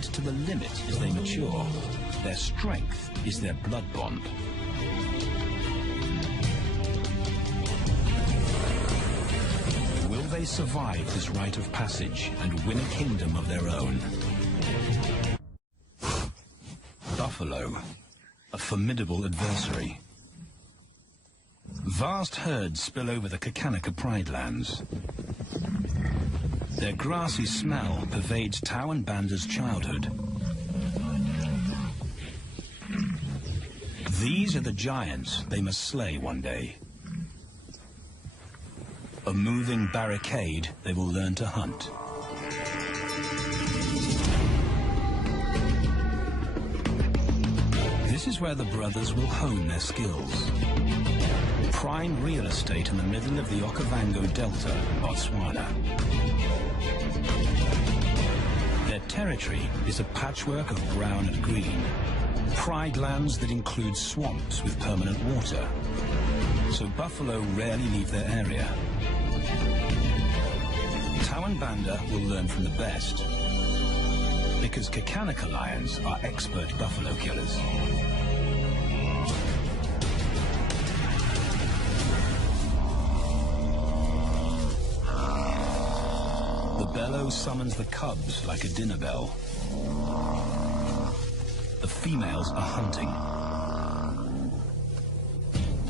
tested to the limit as they mature. Their strength is their blood bond. Will they survive this rite of passage and win a kingdom of their own? Buffalo, a formidable adversary. Vast herds spill over the Kakanika Pride lands. Their grassy smell pervades Tawan Banda's childhood. These are the giants they must slay one day. A moving barricade they will learn to hunt. This is where the brothers will hone their skills. Prime real estate in the middle of the Okavango Delta, Botswana. Their territory is a patchwork of brown and green. Pride lands that include swamps with permanent water. So buffalo rarely leave their area. Tawan Banda will learn from the best, because Kakanika lions are expert buffalo killers. The bellow summons the cubs like a dinner bell. The females are hunting.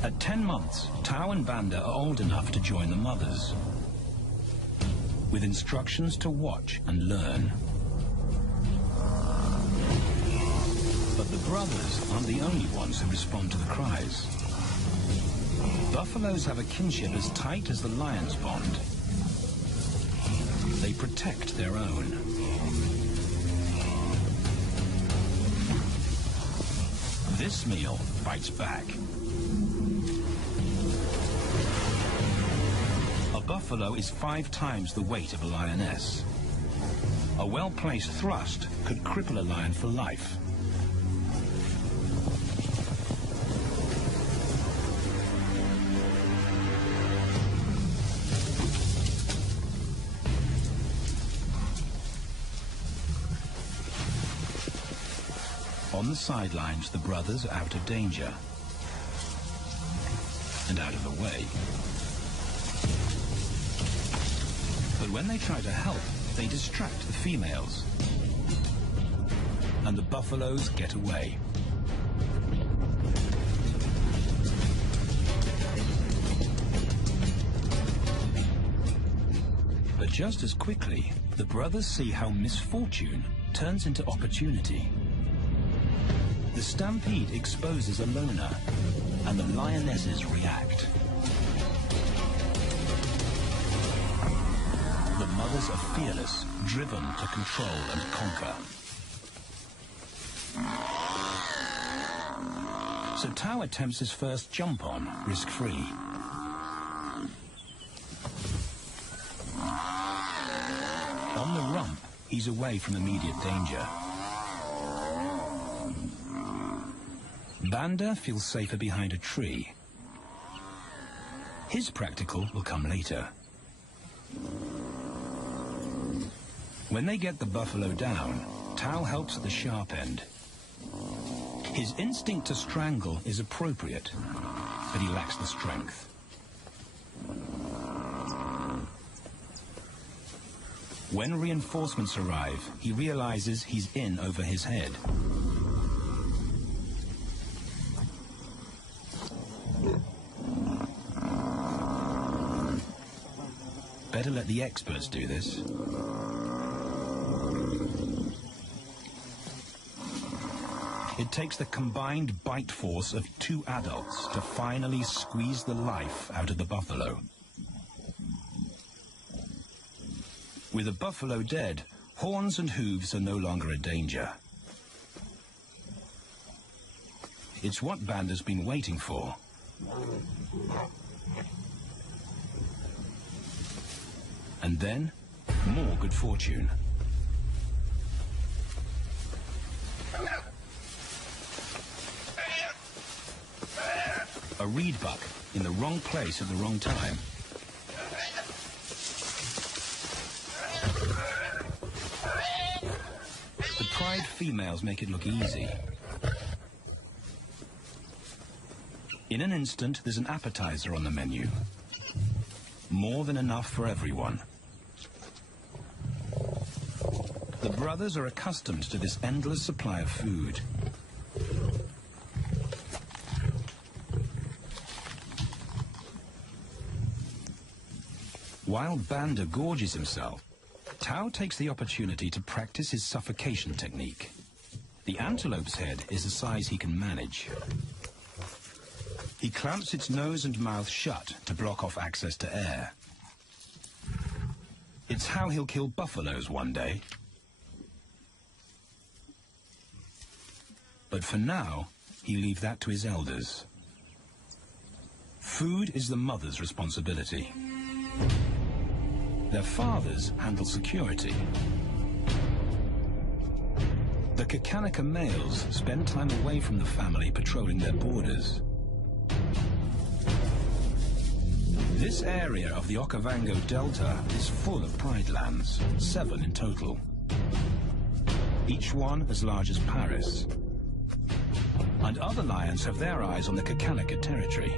At 10 months, Tawan Banda are old enough to join the mothers, with instructions to watch and learn. But the brothers aren't the only ones who respond to the cries. Buffaloes have a kinship as tight as the lion's bond. They protect their own. This meal fights back. A buffalo is 5 times the weight of a lioness. A well-placed thrust could cripple a lion for life. On the sidelines, the brothers are out of danger and out of the way. But when they try to help, they distract the females, and the buffaloes get away. But just as quickly, the brothers see how misfortune turns into opportunity. The stampede exposes a loner, and the lionesses react. The mothers are fearless, driven to control and conquer. So Tao attempts his first jump on, risk-free. On the rump, he's away from immediate danger. Banda feels safer behind a tree. His practical will come later. When they get the buffalo down, Tao helps at the sharp end. His instinct to strangle is appropriate, but he lacks the strength. When reinforcements arrive, he realizes he's in over his head. Better let the experts do this. It takes the combined bite force of 2 adults to finally squeeze the life out of the buffalo. With a buffalo dead, horns and hooves are no longer a danger. It's what Banda's been waiting for. And then, more good fortune. A reed buck in the wrong place at the wrong time. The females make it look easy. In an instant, there's an appetizer on the menu. More than enough for everyone. The brothers are accustomed to this endless supply of food. While Banda gorges himself, Tao takes the opportunity to practice his suffocation technique. The antelope's head is the size he can manage. He clamps its nose and mouth shut to block off access to air. It's how he'll kill buffaloes one day. But for now, he leaves that to his elders. Food is the mother's responsibility. Their fathers handle security. The Kakanika males spend time away from the family patrolling their borders. This area of the Okavango Delta is full of pride lands, 7 in total. Each one as large as Paris. And other lions have their eyes on the Kakanika territory.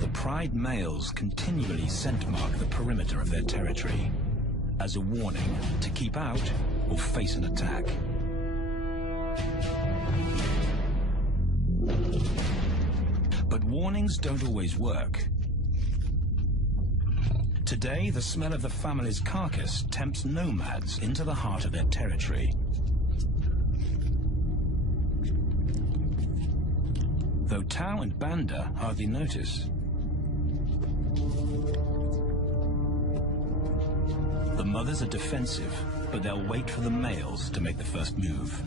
The pride males continually scent mark the perimeter of their territory as a warning to keep out or face an attack. But warnings don't always work. Today, the smell of the family's carcass tempts nomads into the heart of their territory. Though Tao and Banda hardly notice. The mothers are defensive, but they'll wait for the males to make the first move.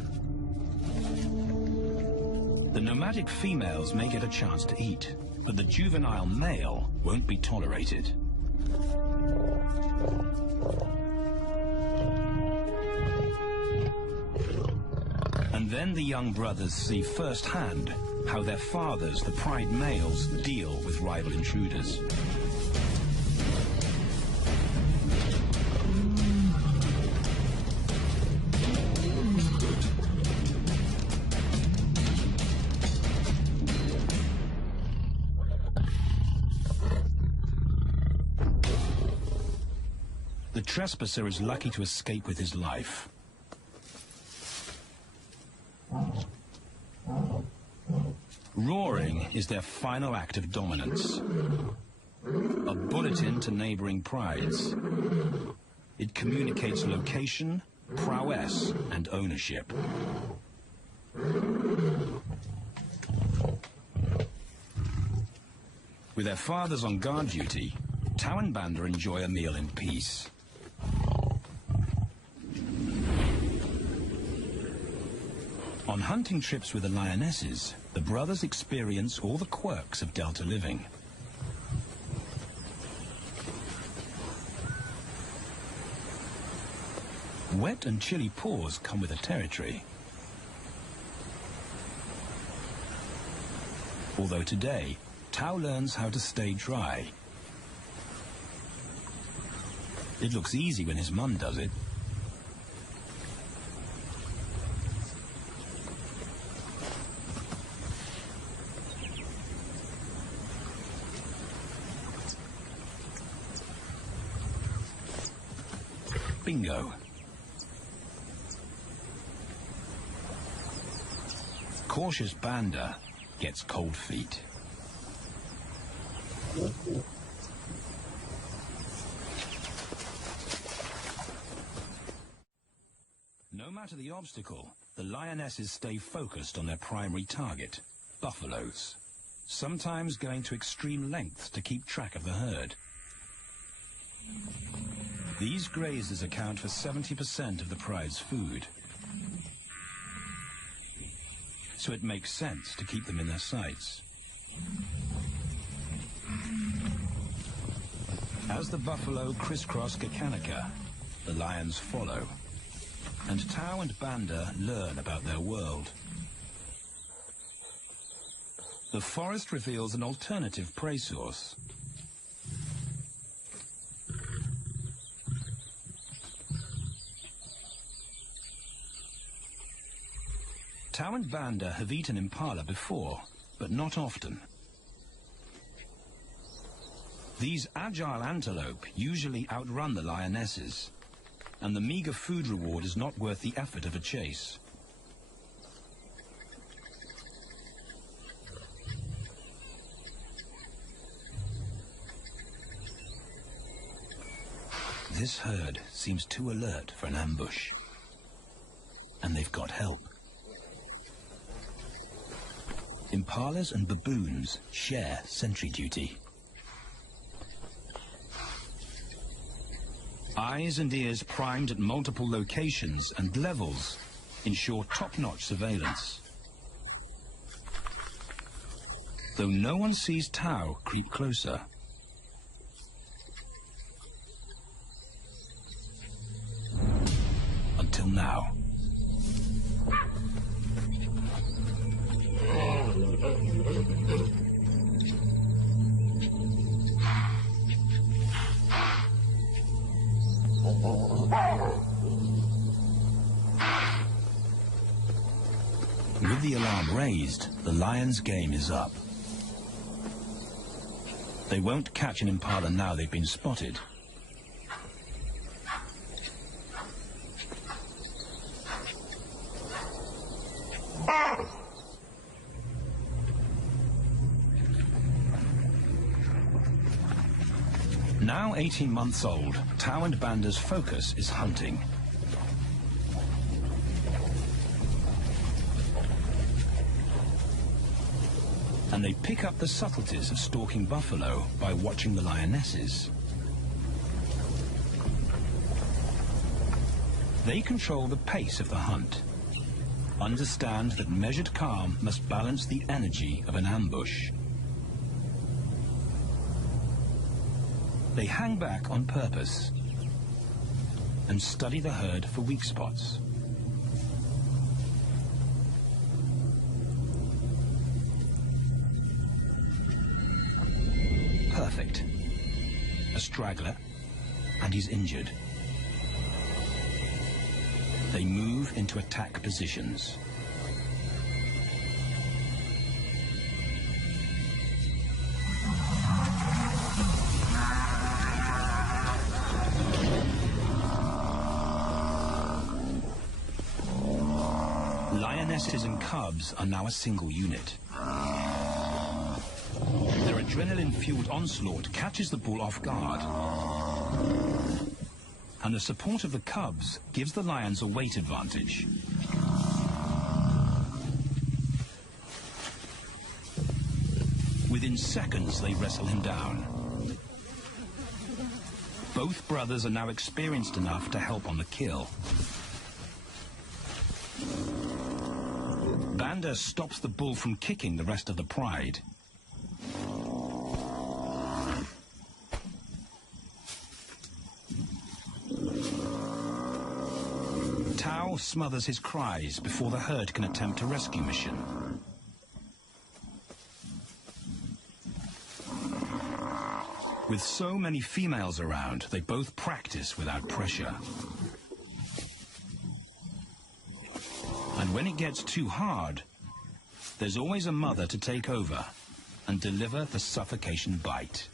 The nomadic females may get a chance to eat, but the juvenile male won't be tolerated. And then the young brothers see firsthand how their fathers, the pride males, deal with rival intruders. The trespasser is lucky to escape with his life. Roaring is their final act of dominance. A bulletin to neighboring prides. It communicates location, prowess, and ownership. With their fathers on guard duty, Tao and Banda enjoy a meal in peace. On hunting trips with the lionesses, the brothers experience all the quirks of Delta living. Wet and chilly paws come with the territory. Although today, Tao learns how to stay dry. It looks easy when his mum does it. Bingo. Cautious Banda gets cold feet. No matter the obstacle, the lionesses stay focused on their primary target, buffaloes, sometimes going to extreme lengths to keep track of the herd. These grazers account for 70% of the pride's food. So it makes sense to keep them in their sights. As the buffalo crisscross Kakanika, the lions follow. And Tao and Banda learn about their world. The forest reveals an alternative prey source. Tao and Banda have eaten impala before, but not often. These agile antelope usually outrun the lionesses, and the meager food reward is not worth the effort of a chase. This herd seems too alert for an ambush, and they've got help. Impalas and baboons share sentry duty. Eyes and ears primed at multiple locations and levels ensure top-notch surveillance. Though no one sees Tao creep closer. Until now. With the alarm raised, the lion's game is up. They won't catch an impala now they've been spotted. Now 18 months old, Tao and Banda's focus is hunting. And they pick up the subtleties of stalking buffalo by watching the lionesses. They control the pace of the hunt, understand that measured calm must balance the energy of an ambush. They hang back on purpose and study the herd for weak spots. Perfect. A straggler, and he's injured. They move into attack positions. Lionesses and cubs are now a single unit. Their adrenaline-fueled onslaught catches the bull off guard. And the support of the cubs gives the lions a weight advantage. Within seconds, they wrestle him down. Both brothers are now experienced enough to help on the kill. Banda stops the bull from kicking the rest of the pride. Tao smothers his cries before the herd can attempt a rescue mission. With so many females around, they both practice without pressure. And when it gets too hard, there's always a mother to take over and deliver the suffocation bite.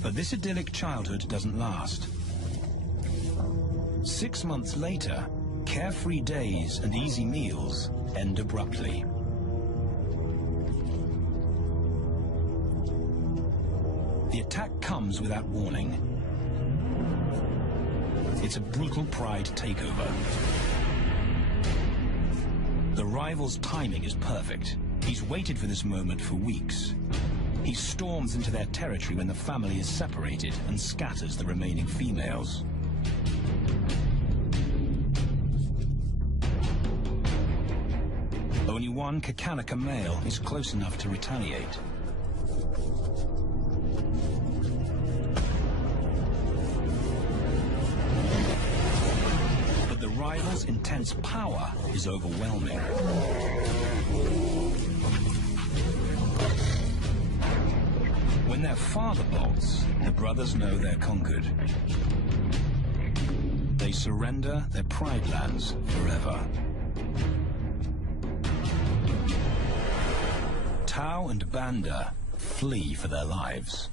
But this idyllic childhood doesn't last. 6 months later, carefree days and easy meals end abruptly. The attack comes without warning. It's a brutal pride takeover. The rival's timing is perfect. He's waited for this moment for weeks. He storms into their territory when the family is separated and scatters the remaining females. Only one Kakanaka male is close enough to retaliate. But the rival's intense power is overwhelming. When their father bolts, the brothers know they're conquered. They surrender their pride lands forever. Tao and Banda flee for their lives.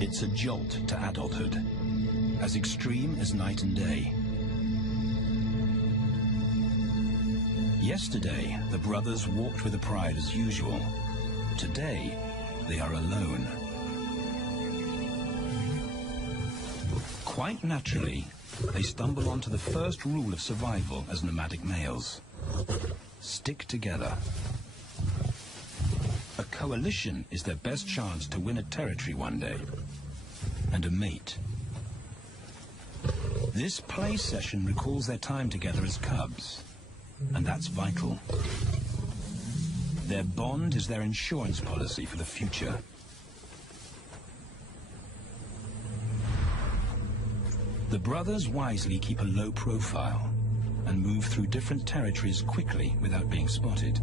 It's a jolt to adulthood, as extreme as night and day. Yesterday, the brothers walked with a pride as usual. Today, they are alone. Quite naturally, they stumble onto the first rule of survival as nomadic males. Stick together. A coalition is their best chance to win a territory one day, and a mate. This play session recalls their time together as cubs, and that's vital. Their bond is their insurance policy for the future. The brothers wisely keep a low profile and move through different territories quickly without being spotted.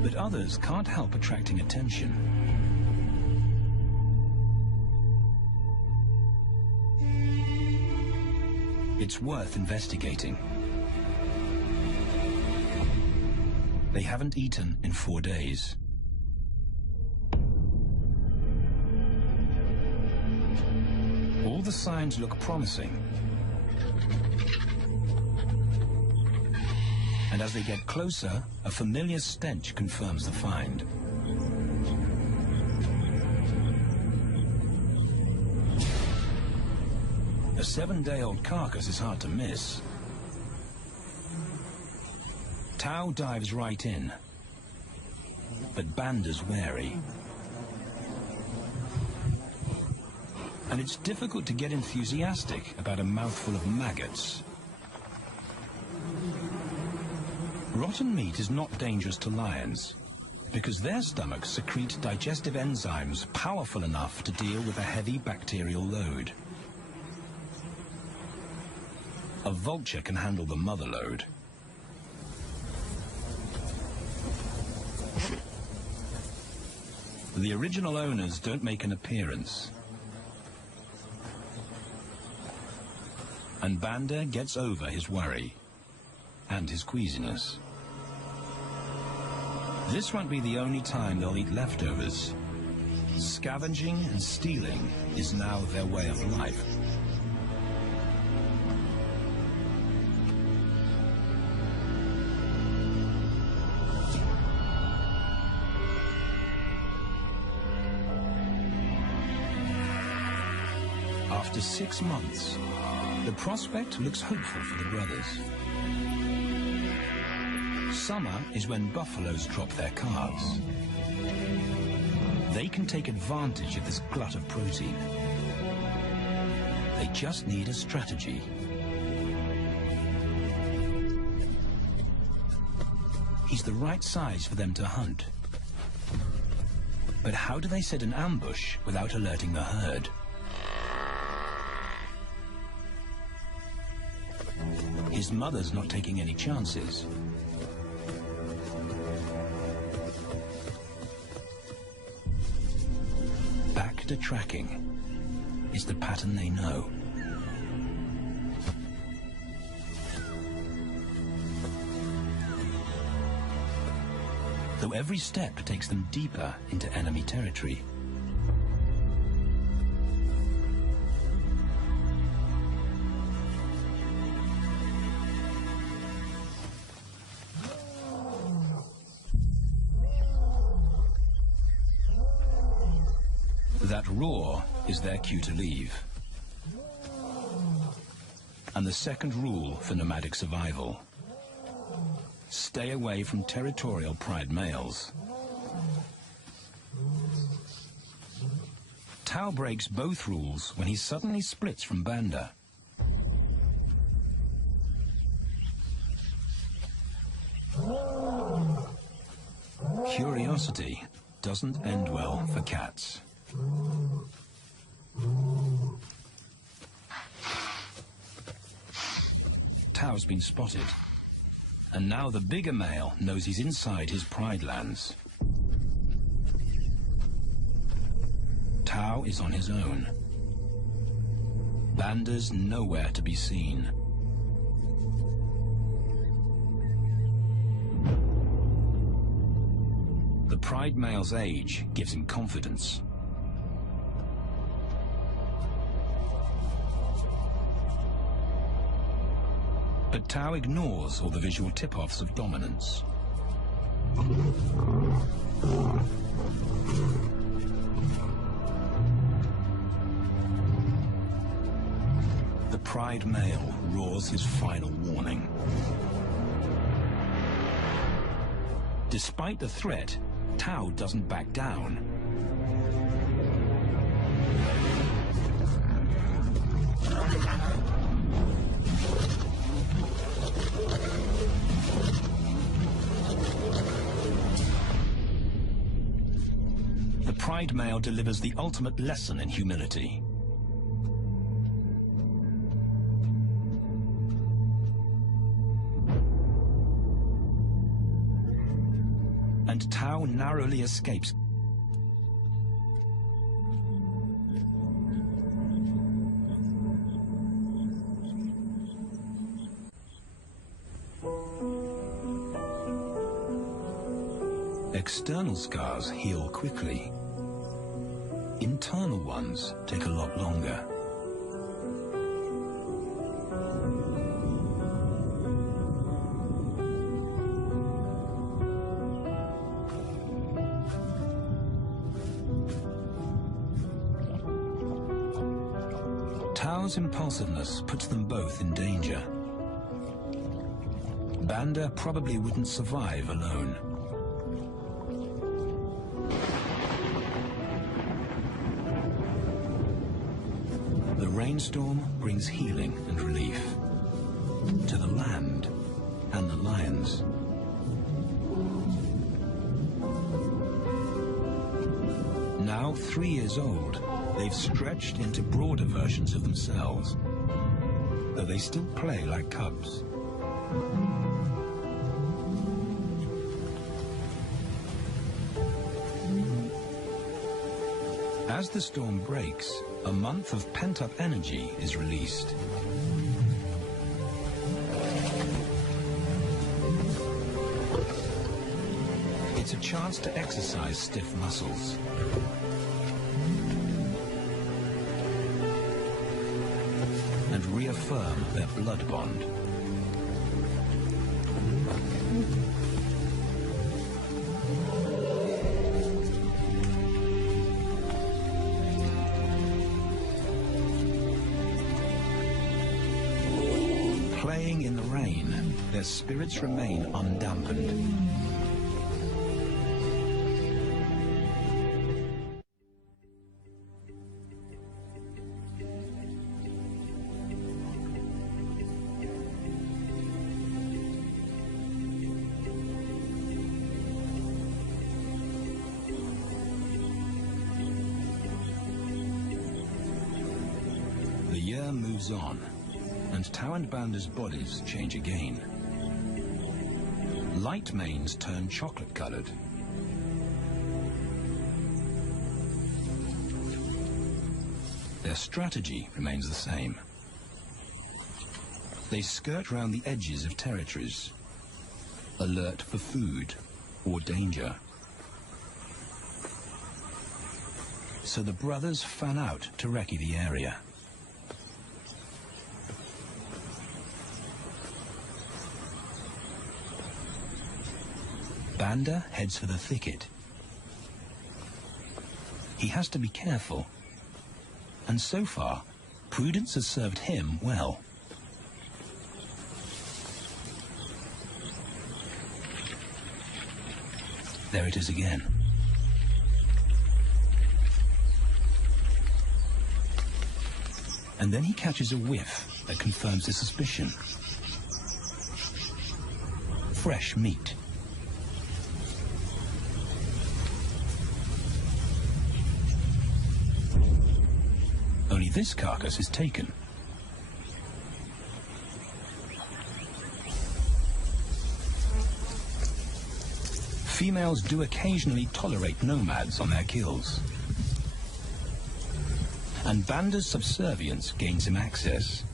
But others can't help attracting attention. It's worth investigating. They haven't eaten in 4 days. All the signs look promising. And as they get closer, a familiar stench confirms the find. A 7-day-old carcass is hard to miss. Tao dives right in, but Banda's wary. And it's difficult to get enthusiastic about a mouthful of maggots. Rotten meat is not dangerous to lions, because their stomachs secrete digestive enzymes powerful enough to deal with a heavy bacterial load. A vulture can handle the mother load. The original owners don't make an appearance. And Banda gets over his worry and his queasiness. This won't be the only time they'll eat leftovers. Scavenging and stealing is now their way of life. After 6 months, the prospect looks hopeful for the brothers. Summer is when buffaloes drop their calves. They can take advantage of this glut of protein. They just need a strategy. He's the right size for them to hunt. But how do they set an ambush without alerting the herd? His mother's not taking any chances. Back to tracking is the pattern they know. Though every step takes them deeper into enemy territory. That roar is their cue to leave. And the second rule for nomadic survival: stay away from territorial pride males. Tao breaks both rules when he suddenly splits from Banda. Curiosity doesn't end well for cats. Tao's been spotted, And now the bigger male knows he's inside his pride lands. Tao is on his own. Banda's nowhere to be seen. The pride male's age gives him confidence. But Tao ignores all the visual tip-offs of dominance. The pride male roars his final warning. Despite the threat, Tao doesn't back down. The pride male delivers the ultimate lesson in humility. And Tao narrowly escapes. External scars heal quickly. Internal ones take a lot longer. Tao's impulsiveness puts them both in danger. Banda probably wouldn't survive alone. The rainstorm brings healing and relief to the land and the lions. Now 3 years old, they've stretched into broader versions of themselves, though they still play like cubs. As the storm breaks, a month of pent-up energy is released. It's a chance to exercise stiff muscles. And reaffirm their blood bond. Playing in the rain, their spirits remain undampened. The year moves on, and Tao and Banda's bodies change again. Light manes turn chocolate-colored. Their strategy remains the same. They skirt round the edges of territories, alert for food or danger. So the brothers fan out to recce the area. Banda heads for the thicket. He has to be careful, and so far, prudence has served him well. There it is again. And then he catches a whiff that confirms his suspicion. Fresh meat. Only this carcass is taken. Females do occasionally tolerate nomads on their kills. And Banda's subservience gains him access.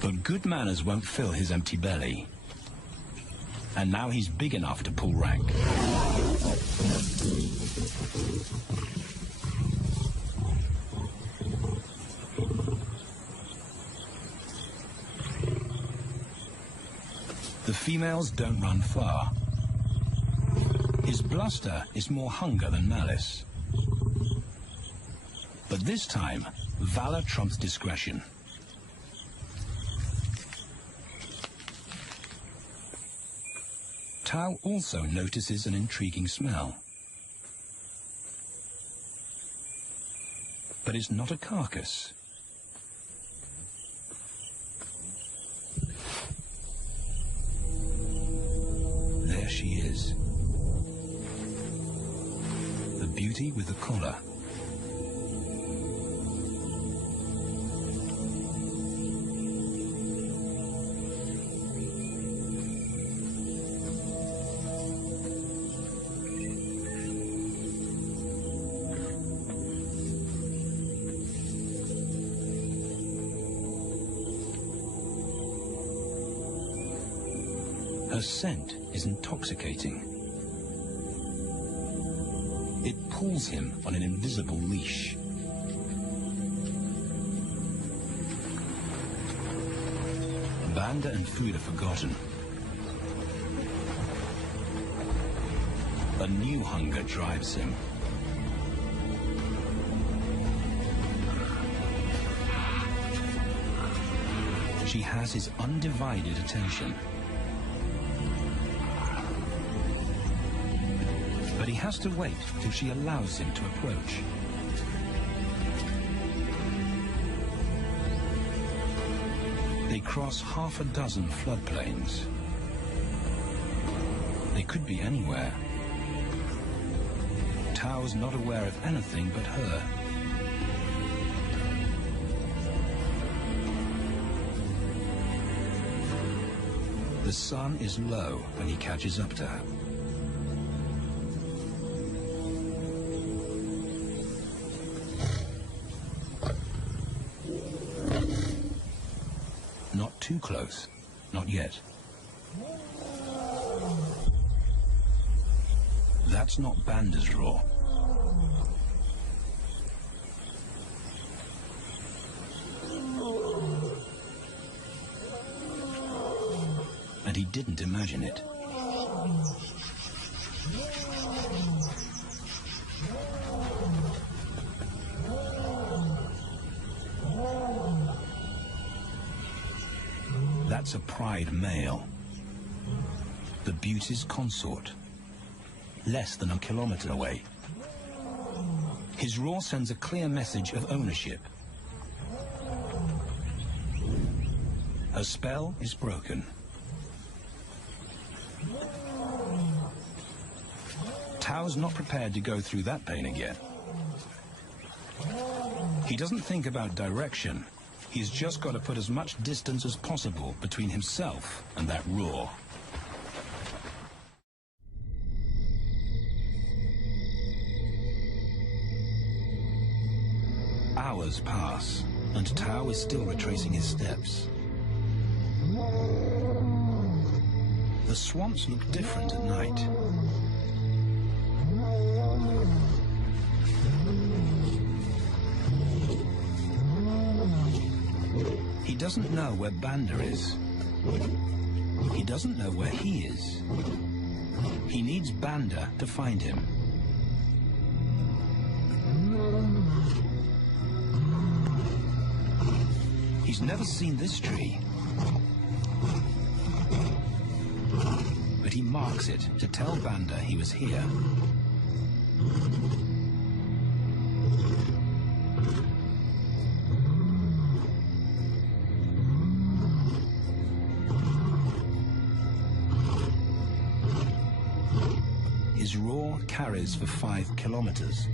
But good manners won't fill his empty belly. And now he's big enough to pull rank. The females don't run far. His bluster is more hunger than malice. But this time, valor trumps discretion. Tao also notices an intriguing smell. But it's not a carcass. There she is. The beauty with the collar. Her scent is intoxicating. It pulls him on an invisible leash. Banda and food are forgotten. A new hunger drives him. She has his undivided attention. But he has to wait till she allows him to approach. They cross half a dozen floodplains. They could be anywhere. Tao's not aware of anything but her. The sun is low when he catches up to her. Not too close, not yet. That's not Banda's roar. And he didn't imagine it. That's a pride male. The beauty's consort. Less than a kilometer away. His roar sends a clear message of ownership. Her spell is broken. Tao's not prepared to go through that pain again. He doesn't think about direction. He's just got to put as much distance as possible between himself and that roar. Hours pass, and Tao is still retracing his steps. The swamps look different at night. He doesn't know where Banda is. He doesn't know where he is. He needs Banda to find him. He's never seen this tree. But he marks it to tell Banda he was here. His roar carries for 5 kilometers.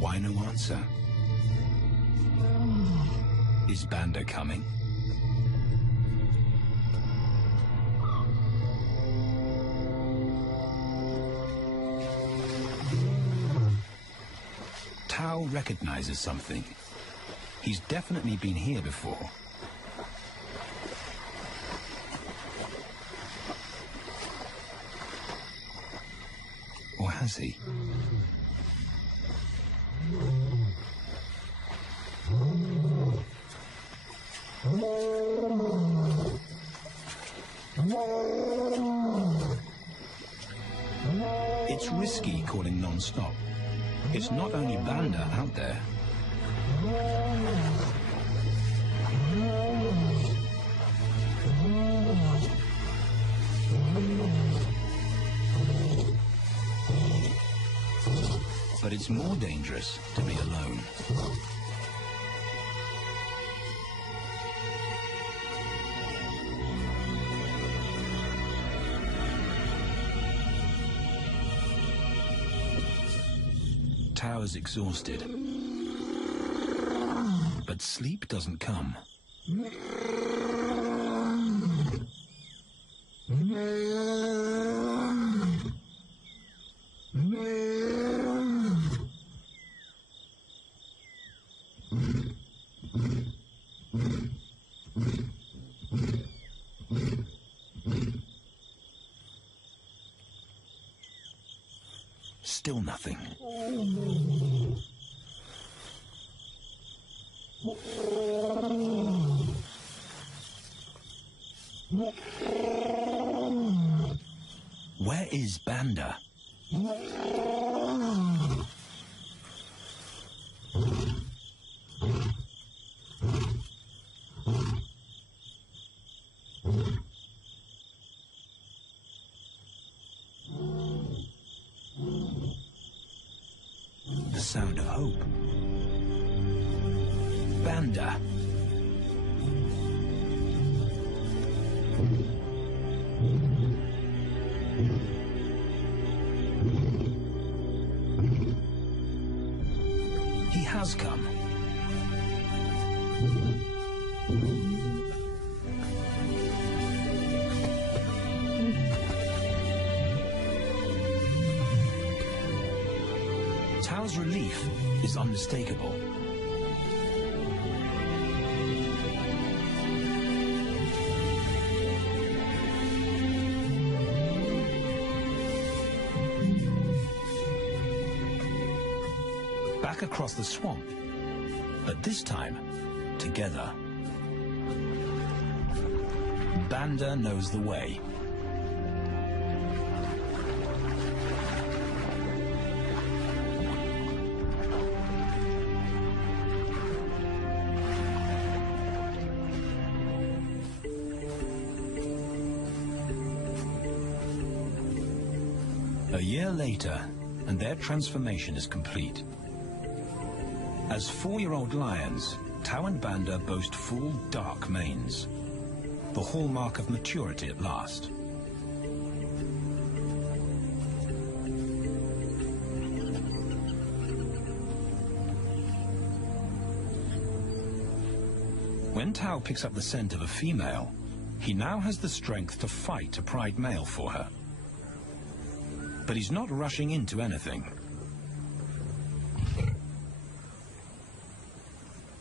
Why no answer? Is Banda coming? Tao recognizes something. He's definitely been here before. Or has he? It's risky calling non-stop. It's not only Banda out there. But it's more dangerous to be alone. Tao is exhausted, but sleep doesn't come. Still nothing. Where is Banda? The sound of hope. Banda. He has come. Tao's relief is unmistakable. Back across the swamp, but this time, together. Banda knows the way. A year later, and their transformation is complete. As 4-year-old lions, Tao and Banda boast full, dark manes, the hallmark of maturity at last. When Tao picks up the scent of a female, he now has the strength to fight a pride male for her. But he's not rushing into anything.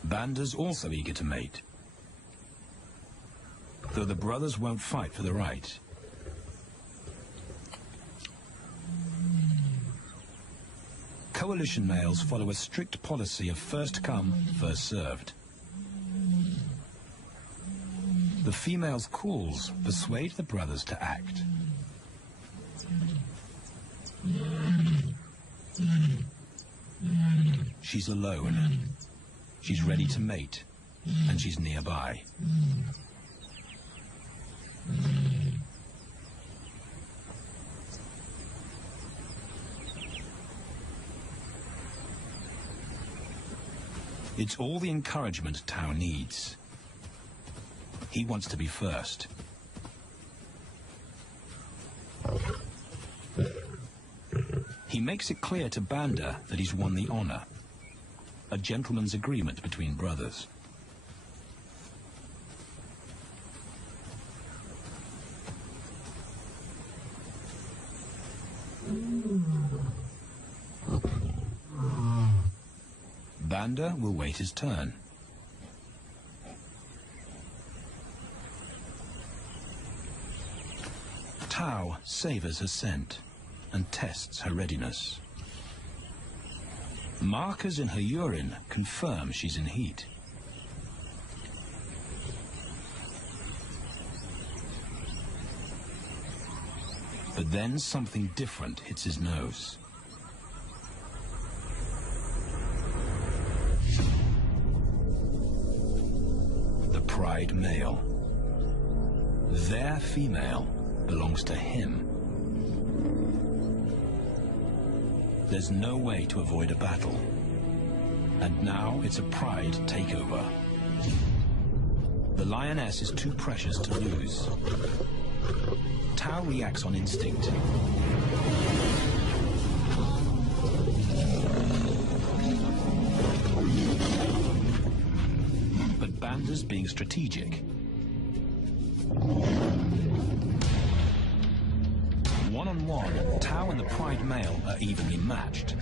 Banda's also eager to mate, though the brothers won't fight for the right. Coalition males follow a strict policy of first come, first served. The female's calls persuade the brothers to act. She's alone. She's ready to mate, and she's nearby. It's all the encouragement Tao needs. He wants to be first. He makes it clear to Banda that he's won the honor, a gentleman's agreement between brothers. Banda will wait his turn. Tau savors her scent and tests her readiness. Markers in her urine confirm she's in heat. But then something different hits his nose. The pride male. Their female belongs to him. There's no way to avoid a battle. And now it's a pride takeover. The lioness is too precious to lose. Tau reacts on instinct. But Banda's being strategic. One-on-one, Tau and the pride male are evenly matched.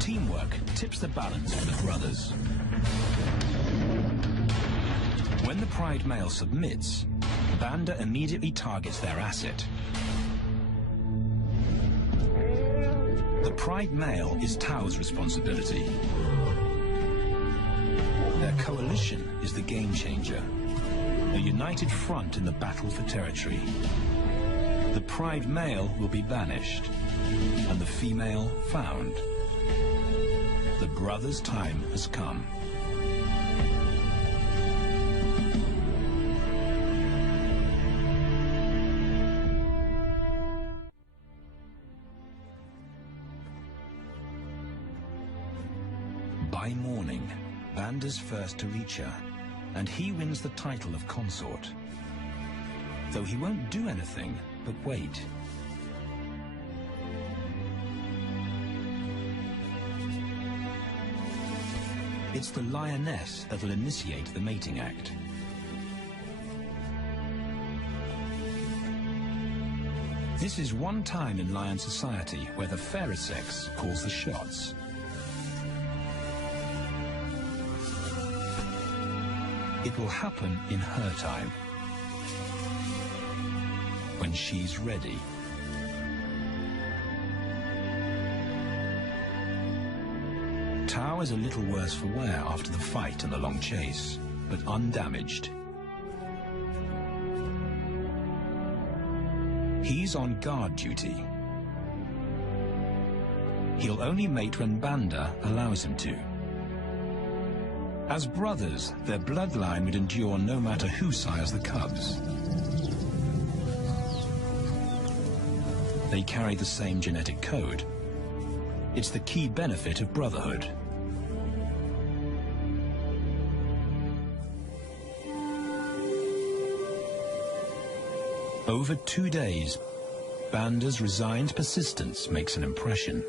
Teamwork tips the balance for the brothers. When the pride male submits, Banda immediately targets their asset. The pride male is Tau's responsibility. Their coalition is the game changer, a united front in the battle for territory. The pride male will be banished, and the female found. The brothers' time has come. By morning, Banda's first to reach her, and he wins the title of consort. Though he won't do anything but wait. It's the lioness that'll initiate the mating act. This is one time in lion society where the fairer sex calls the shots. It will happen in her time, when she's ready. Tau is a little worse for wear after the fight and the long chase, but undamaged. He's on guard duty. He'll only mate when Banda allows him to. As brothers, their bloodline would endure no matter who sires the cubs. They carry the same genetic code. It's the key benefit of brotherhood. Over 2 days, Banda's resigned persistence makes an impression.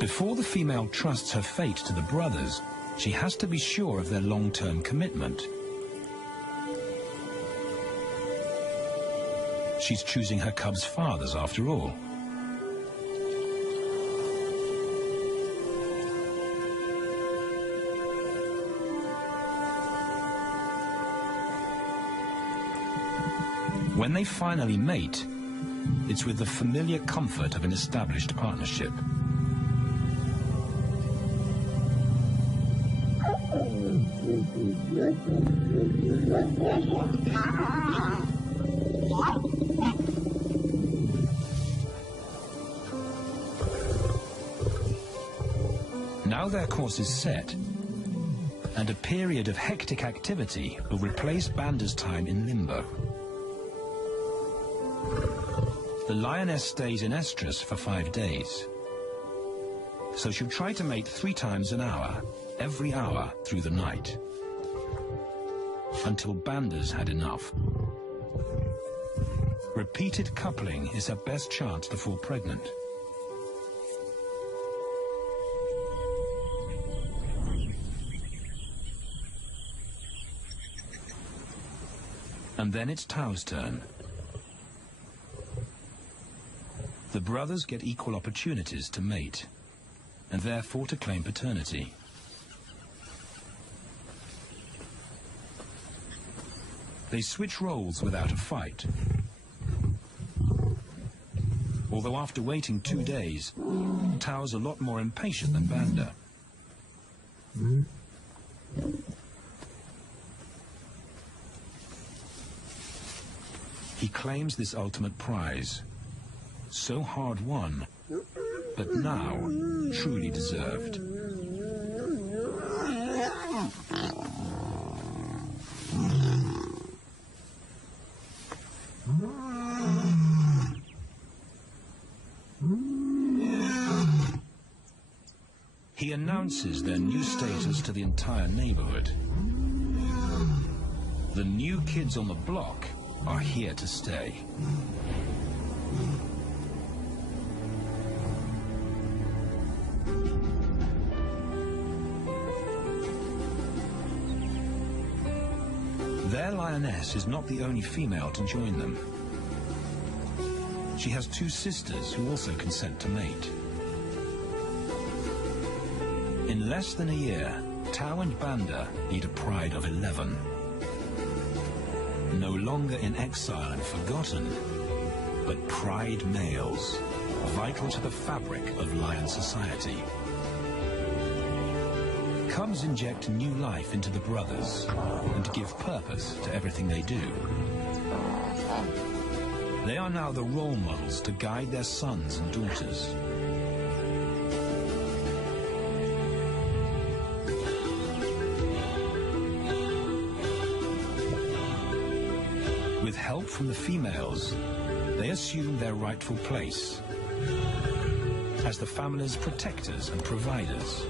Before the female trusts her fate to the brothers, she has to be sure of their long-term commitment. She's choosing her cubs' fathers after all. When they finally mate, it's with the familiar comfort of an established partnership. Now their course is set, and a period of hectic activity will replace Banda's time in limbo. The lioness stays in estrus for 5 days, so she'll try to mate 3 times an hour, every hour through the night, until Banda's had enough. Repeated coupling is her best chance to fall pregnant. And then it's Tau's turn. The brothers get equal opportunities to mate, and therefore to claim paternity. They switch roles without a fight. Although after waiting 2 days, Tau's a lot more impatient than Banda. He claims this ultimate prize, so hard won, but now truly deserved. He announces their new status to the entire neighborhood. The new kids on the block are here to stay. Their lioness is not the only female to join them. She has 2 sisters who also consent to mate. In less than a year, Tau and Banda lead a pride of 11. No longer in exile and forgotten, but pride males, vital to the fabric of lion society. Cubs inject new life into the brothers and give purpose to everything they do. They are now the role models to guide their sons and daughters. With help from the females, they assume their rightful place as the family's protectors and providers.